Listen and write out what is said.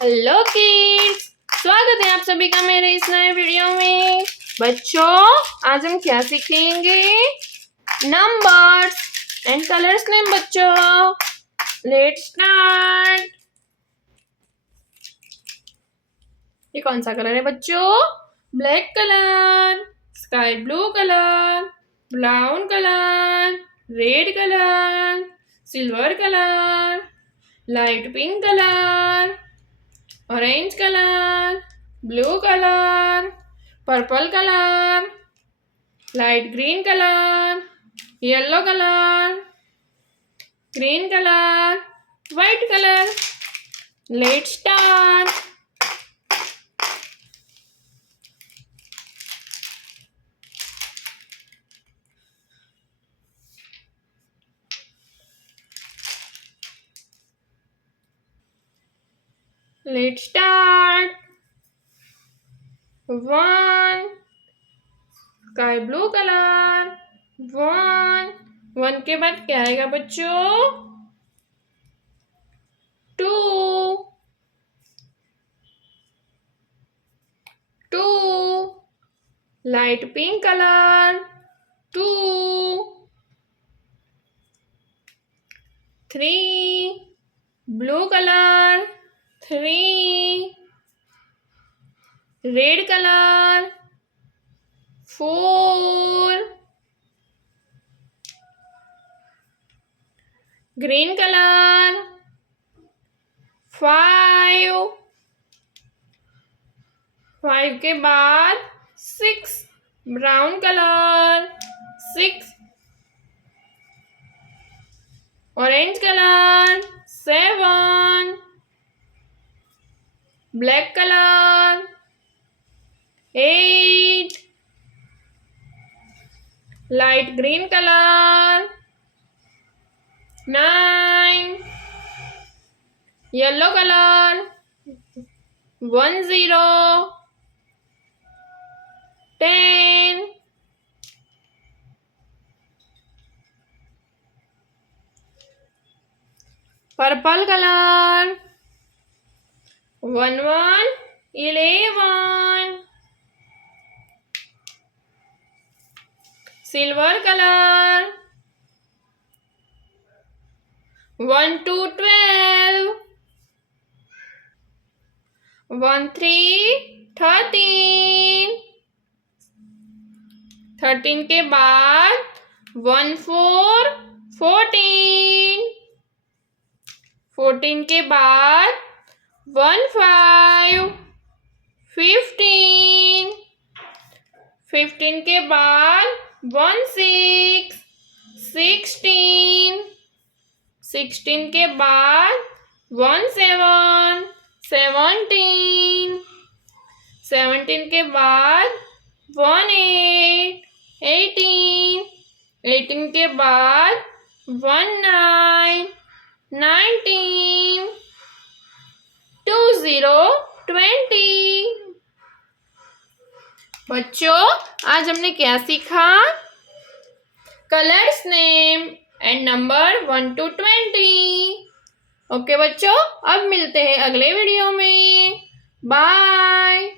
Hello kids, स्वागत है आप सभी का मेरे इस नए वीडियो में। बच्चों, आज हम क्या सीखेंगे? Numbers and colours name. बच्चों, लेट्स स्टार्ट। ये कौन सा कलर है बच्चों? Black colour, sky blue colour, brown colour, red colour, silver colour, light pink colour, orange colour, blue colour, purple colour, light green colour, yellow colour, green colour, white colour. Let's start. Let's start. 1 sky blue colour. 1 के बाद क्या आएगा बच्चों? 2 light pink colour. 2 3 blue colour. 3 red colour. 4 green colour. 5 के बाद 6 brown colour. 6 orange colour. 7 black colour. 8 light green colour. 9 yellow colour. 10 10 purple colour. 11 silver colour. 12 13 के बाद 14 के बाद 15 के बाद 16 के बाद 17 के बाद 18 के बाद 19 20 बच्चों, आज हमने क्या सीखा? Colours name and number 1 to 20। Okay बच्चों, अब मिलते हैं अगले वीडियो में। बाय।